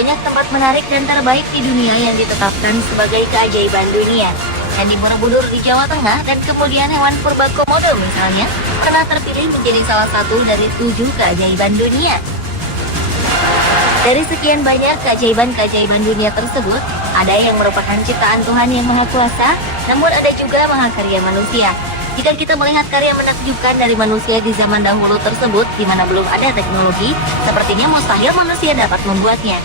banyak tempat menarik dan terbaik di dunia yang ditetapkan sebagai keajaiban dunia. Candi Borobudur di Jawa Tengah dan kemudian hewan purba Komodo misalnya pernah terpilih menjadi salah satu dari 7 keajaiban dunia. Dari sekian banyak keajaiban-keajaiban dunia tersebut, ada yang merupakan ciptaan Tuhan yang Maha Kuasa, namun ada juga mahakarya manusia. Jika kita melihat karya menakjubkan dari manusia di zaman dahulu tersebut, di mana belum ada teknologi, sepertinya mustahil manusia dapat membuatnya.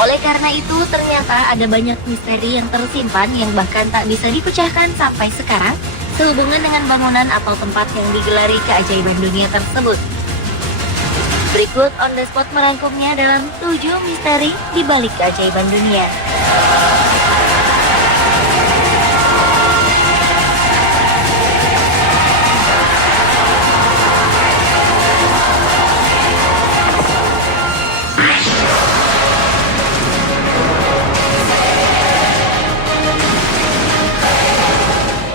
Oleh karena itu, ternyata ada banyak misteri yang tersimpan yang bahkan tak bisa dipecahkan sampai sekarang, sehubungan dengan bangunan atau tempat yang digelari keajaiban dunia tersebut. Berikut On The Spot merangkumnya dalam 7 misteri di balik keajaiban dunia.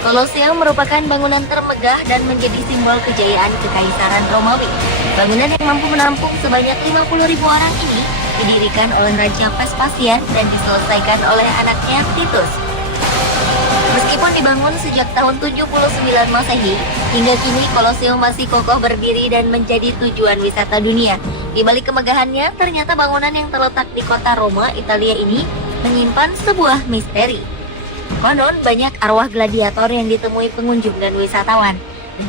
Kolosium merupakan bangunan termegah dan menjadi simbol kejayaan kekaisaran Romawi. Bangunan yang mampu menampung sebanyak 50.000 orang ini didirikan oleh Raja Vespasian dan diselesaikan oleh anaknya Titus. Meskipun dibangun sejak tahun 79 Masehi, hingga kini Kolosium masih kokoh berdiri dan menjadi tujuan wisata dunia. Di balik kemegahannya, ternyata bangunan yang terletak di kota Roma, Italia ini menyimpan sebuah misteri. Konon banyak arwah gladiator yang ditemui pengunjung dan wisatawan.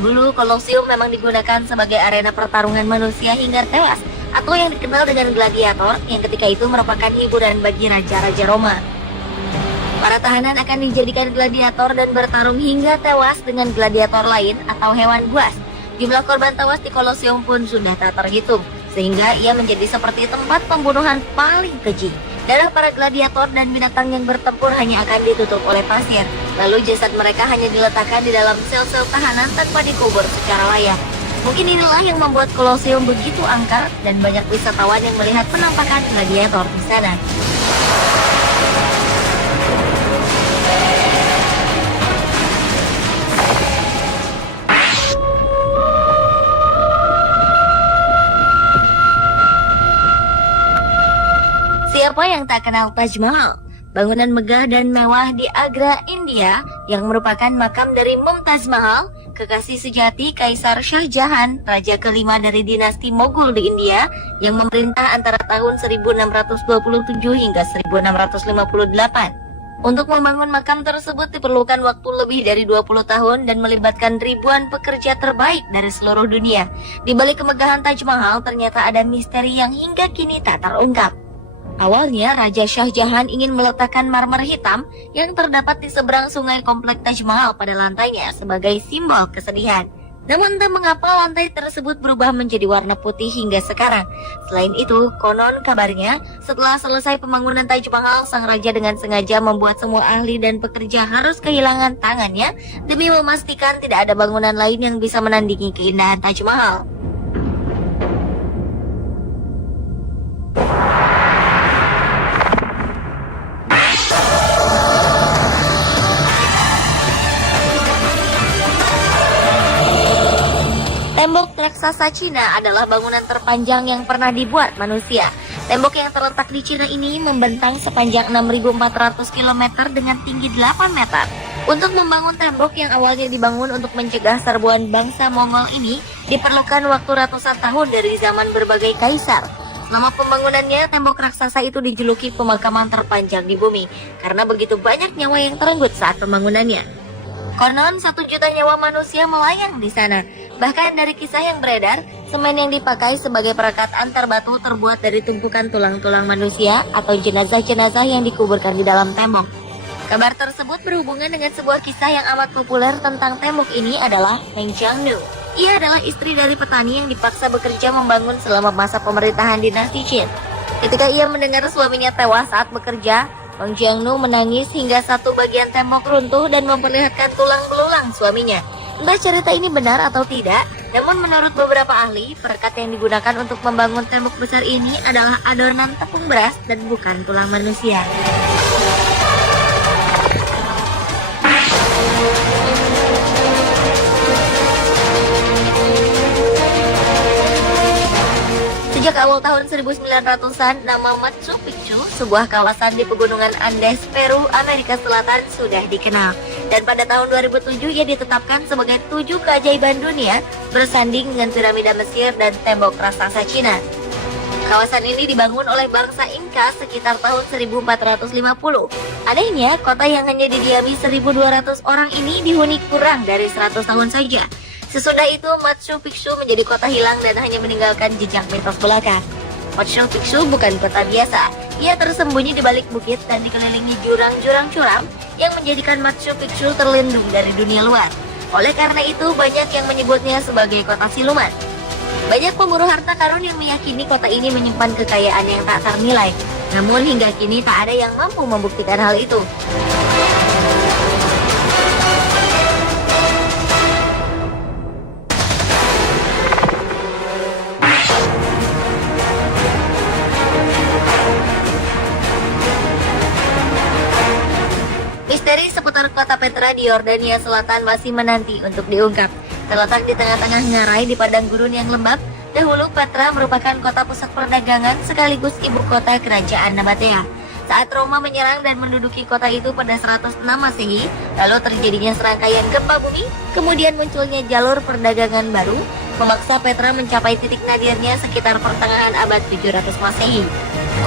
Dulu Kolosium memang digunakan sebagai arena pertarungan manusia hingga tewas, atau yang dikenal dengan gladiator, yang ketika itu merupakan hiburan bagi raja-raja Roma. Para tahanan akan dijadikan gladiator dan bertarung hingga tewas dengan gladiator lain atau hewan buas. Jumlah korban tewas di Kolosium pun sudah tak terhitung, sehingga ia menjadi seperti tempat pembunuhan paling keji. Darah para gladiator dan binatang yang bertempur hanya akan ditutup oleh pasir. Lalu jasad mereka hanya diletakkan di dalam sel-sel tahanan tanpa dikubur secara layak. Mungkin inilah yang membuat Kolosium begitu angker dan banyak wisatawan yang melihat penampakan gladiator di sana. Siapa yang tak kenal Taj Mahal? Bangunan megah dan mewah di Agra, India yang merupakan makam dari Mumtaz Mahal, kekasih sejati Kaisar Shah Jahan, raja kelima dari dinasti Mughal di India yang memerintah antara tahun 1627 hingga 1658. Untuk membangun makam tersebut diperlukan waktu lebih dari 20 tahun dan melibatkan ribuan pekerja terbaik dari seluruh dunia. Di balik kemegahan Taj Mahal ternyata ada misteri yang hingga kini tak terungkap. Awalnya, Raja Shah Jahan ingin meletakkan marmer hitam yang terdapat di seberang sungai komplek Taj Mahal pada lantainya sebagai simbol kesedihan. Namun entah mengapa lantai tersebut berubah menjadi warna putih hingga sekarang. Selain itu, konon kabarnya setelah selesai pembangunan Taj Mahal, sang raja dengan sengaja membuat semua ahli dan pekerja harus kehilangan tangannya demi memastikan tidak ada bangunan lain yang bisa menandingi keindahan Taj Mahal. Tembok raksasa Cina adalah bangunan terpanjang yang pernah dibuat manusia. Tembok yang terletak di Cina ini membentang sepanjang 6.400 km dengan tinggi 8 meter. Untuk membangun tembok yang awalnya dibangun untuk mencegah serbuan bangsa Mongol ini, diperlukan waktu ratusan tahun dari zaman berbagai kaisar. Selama pembangunannya, tembok raksasa itu dijuluki pemakaman terpanjang di bumi, karena begitu banyak nyawa yang terenggut saat pembangunannya. Konon 1 juta nyawa manusia melayang di sana. Bahkan dari kisah yang beredar, semen yang dipakai sebagai perekat antar batu terbuat dari tumpukan tulang-tulang manusia atau jenazah-jenazah yang dikuburkan di dalam tembok. Kabar tersebut berhubungan dengan sebuah kisah yang amat populer tentang tembok ini adalah Meng Jiangnu. Ia adalah istri dari petani yang dipaksa bekerja membangun selama masa pemerintahan dinasti Qin. Ketika ia mendengar suaminya tewas saat bekerja, Meng Jiangnu menangis hingga satu bagian tembok runtuh dan memperlihatkan tulang belulang suaminya. Entah cerita ini benar atau tidak, namun menurut beberapa ahli, perekat yang digunakan untuk membangun tembok besar ini adalah adonan tepung beras dan bukan tulang manusia. Sejak awal tahun 1900-an, nama Machu Picchu, sebuah kawasan di pegunungan Andes, Peru, Amerika Selatan, sudah dikenal. Dan pada tahun 2007 ia ditetapkan sebagai 7 keajaiban dunia, bersanding dengan piramida Mesir dan tembok raksasa Cina. Kawasan ini dibangun oleh bangsa Inca sekitar tahun 1450. Anehnya, kota yang hanya didiami 1.200 orang ini dihuni kurang dari 100 tahun saja. Sesudah itu, Machu Picchu menjadi kota hilang dan hanya meninggalkan jejak mitos belaka. Machu Picchu bukan kota biasa. Ia tersembunyi di balik bukit dan dikelilingi jurang-jurang curam yang menjadikan Machu Picchu terlindung dari dunia luar. Oleh karena itu, banyak yang menyebutnya sebagai kota siluman. Banyak pemburu harta karun yang meyakini kota ini menyimpan kekayaan yang tak ternilai. Namun hingga kini tak ada yang mampu membuktikan hal itu. Misteri seputar kota Petra di Yordania Selatan masih menanti untuk diungkap. Terletak di tengah-tengah ngarai di padang gurun yang lembab, dahulu Petra merupakan kota pusat perdagangan sekaligus ibu kota kerajaan Nabatea. Saat Roma menyerang dan menduduki kota itu pada 106 Masehi, lalu terjadinya serangkaian gempa bumi, kemudian munculnya jalur perdagangan baru, memaksa Petra mencapai titik nadirnya sekitar pertengahan abad 700 Masehi.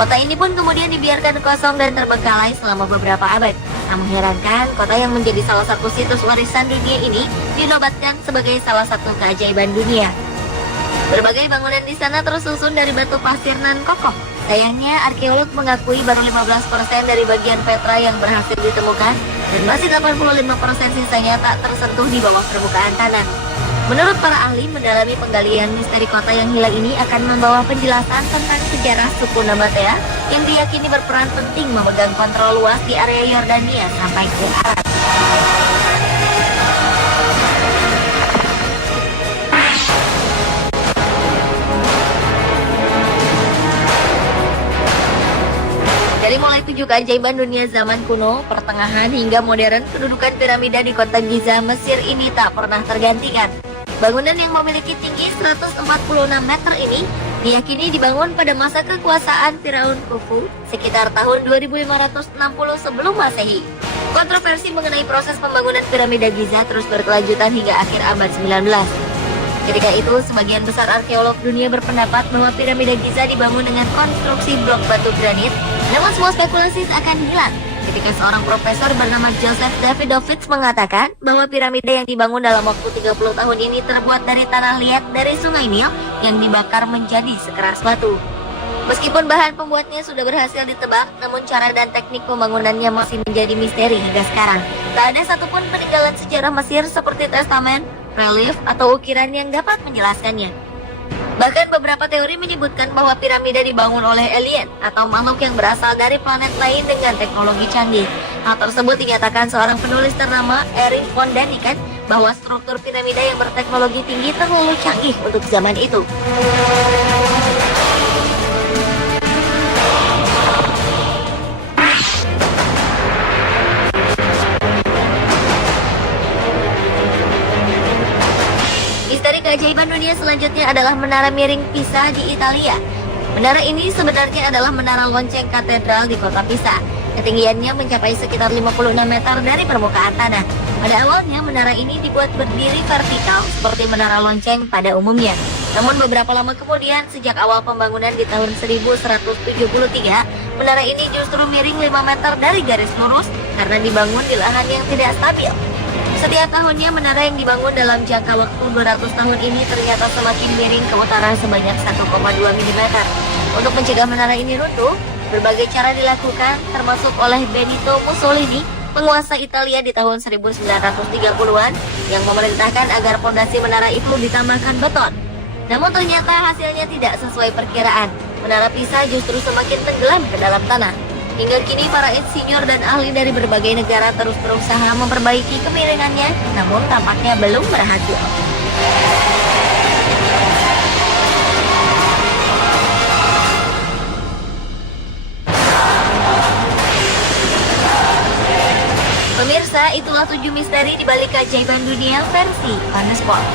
Kota ini pun kemudian dibiarkan kosong dan terbengkalai selama beberapa abad. Tak mengherankan, kota yang menjadi salah satu situs warisan dunia ini dinobatkan sebagai salah satu keajaiban dunia. Berbagai bangunan di sana tersusun dari batu pasir nan kokoh. Sayangnya, arkeolog mengakui baru 15% dari bagian Petra yang berhasil ditemukan dan masih 85% sisanya tak tersentuh di bawah permukaan tanah. Menurut para ahli, mendalami penggalian misteri kota yang hilang ini akan membawa penjelasan tentang sejarah suku Nabatea yang diyakini berperan penting memegang kontrol luas di area Yordania sampai ke Arab. Dari mulai 7 keajaiban dunia zaman kuno, pertengahan hingga modern, kedudukan piramida di kota Giza, Mesir ini tak pernah tergantikan. Bangunan yang memiliki tinggi 146 meter ini diyakini dibangun pada masa kekuasaan Firaun Khufu sekitar tahun 2560 sebelum Masehi. Kontroversi mengenai proses pembangunan piramida Giza terus berkelanjutan hingga akhir abad 19. Ketika itu, sebagian besar arkeolog dunia berpendapat bahwa piramida Giza dibangun dengan konstruksi blok batu granit, namun semua spekulasi akan hilang ketika seorang profesor bernama Joseph Davidovich mengatakan bahwa piramida yang dibangun dalam waktu 30 tahun ini terbuat dari tanah liat dari sungai Nil yang dibakar menjadi sekeras batu. Meskipun bahan pembuatnya sudah berhasil ditebak, namun cara dan teknik pembangunannya masih menjadi misteri hingga sekarang. Tak ada satupun peninggalan sejarah Mesir seperti testamen, relief, atau ukiran yang dapat menjelaskannya. Bahkan beberapa teori menyebutkan bahwa piramida dibangun oleh alien atau makhluk yang berasal dari planet lain dengan teknologi canggih. Hal tersebut dinyatakan seorang penulis ternama Erich von Däniken bahwa struktur piramida yang berteknologi tinggi terlalu canggih untuk zaman itu. Misteri keajaiban dunia selanjutnya adalah Menara Miring Pisa di Italia. Menara ini sebenarnya adalah menara lonceng katedral di kota Pisa. Ketinggiannya mencapai sekitar 56 meter dari permukaan tanah. Pada awalnya, menara ini dibuat berdiri vertikal seperti menara lonceng pada umumnya. Namun beberapa lama kemudian, sejak awal pembangunan di tahun 1173, menara ini justru miring 5 meter dari garis lurus karena dibangun di lahan yang tidak stabil. Setiap tahunnya, menara yang dibangun dalam jangka waktu 200 tahun ini ternyata semakin miring ke utara sebanyak 1,2 mm. Untuk mencegah menara ini runtuh, berbagai cara dilakukan, termasuk oleh Benito Mussolini, penguasa Italia di tahun 1930-an, yang memerintahkan agar fondasi menara itu ditambahkan beton. Namun ternyata hasilnya tidak sesuai perkiraan. Menara Pisa justru semakin tenggelam ke dalam tanah. Hingga kini para insinyur dan ahli dari berbagai negara terus berusaha memperbaiki kemiringannya, namun tampaknya belum berhasil. Pemirsa, itulah 7 misteri di balik keajaiban dunia versi On The Spot.